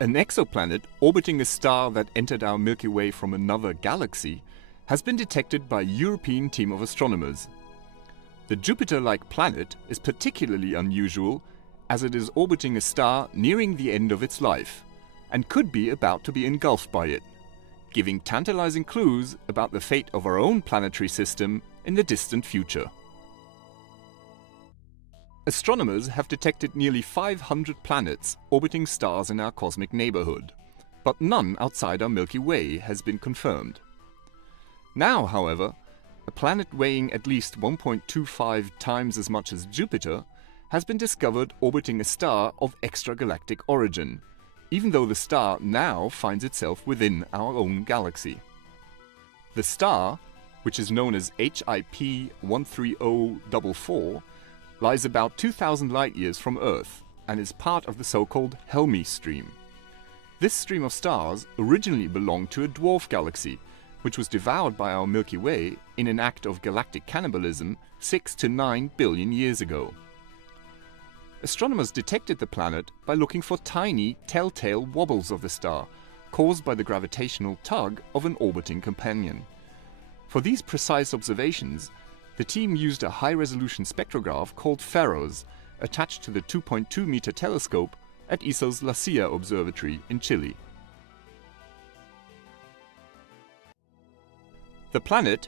An exoplanet orbiting a star that entered our Milky Way from another galaxy has been detected by a European team of astronomers. The Jupiter-like planet is particularly unusual as it is orbiting a star nearing the end of its life and could be about to be engulfed by it, giving tantalizing clues about the fate of our own planetary system in the distant future. Astronomers have detected nearly 500 planets orbiting stars in our cosmic neighborhood, but none outside our Milky Way has been confirmed. Now, however, a planet weighing at least 1.25 times as much as Jupiter has been discovered orbiting a star of extragalactic origin, even though the star now finds itself within our own galaxy. The star, which is known as HIP 13044, lies about 2,000 light-years from Earth and is part of the so-called Helmi stream. This stream of stars originally belonged to a dwarf galaxy, which was devoured by our Milky Way in an act of galactic cannibalism 6 to 9 billion years ago. Astronomers detected the planet by looking for tiny, telltale wobbles of the star, caused by the gravitational tug of an orbiting companion. For these precise observations, the team used a high-resolution spectrograph called FAROS, attached to the 2.2-meter telescope at ESO's La Silla Observatory in Chile. The planet,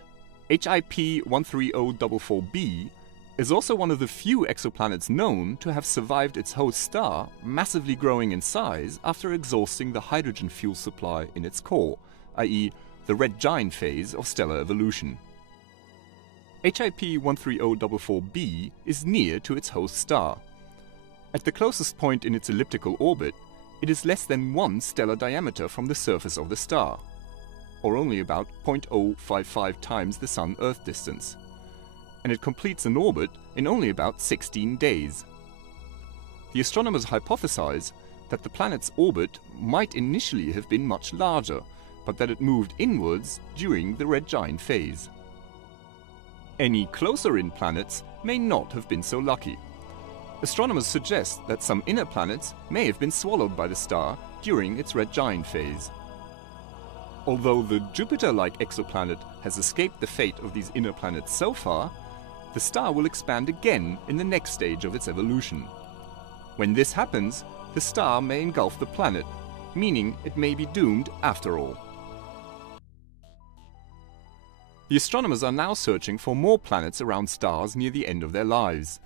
HIP 13044b, is also one of the few exoplanets known to have survived its host star massively growing in size after exhausting the hydrogen fuel supply in its core, i.e. the red giant phase of stellar evolution. HIP 13044b is near to its host star. At the closest point in its elliptical orbit, it is less than 1 stellar diameter from the surface of the star, or only about 0.055 times the Sun-Earth distance, and it completes an orbit in only about 16 days. The astronomers hypothesize that the planet's orbit might initially have been much larger, but that it moved inwards during the red giant phase. Any closer-in planets may not have been so lucky. Astronomers suggest that some inner planets may have been swallowed by the star during its red giant phase. Although the Jupiter-like exoplanet has escaped the fate of these inner planets so far, the star will expand again in the next stage of its evolution. When this happens, the star may engulf the planet, meaning it may be doomed after all. The astronomers are now searching for more planets around stars near the end of their lives.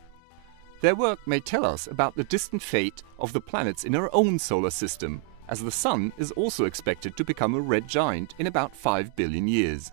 Their work may tell us about the distant fate of the planets in our own solar system, as the Sun is also expected to become a red giant in about 5 billion years.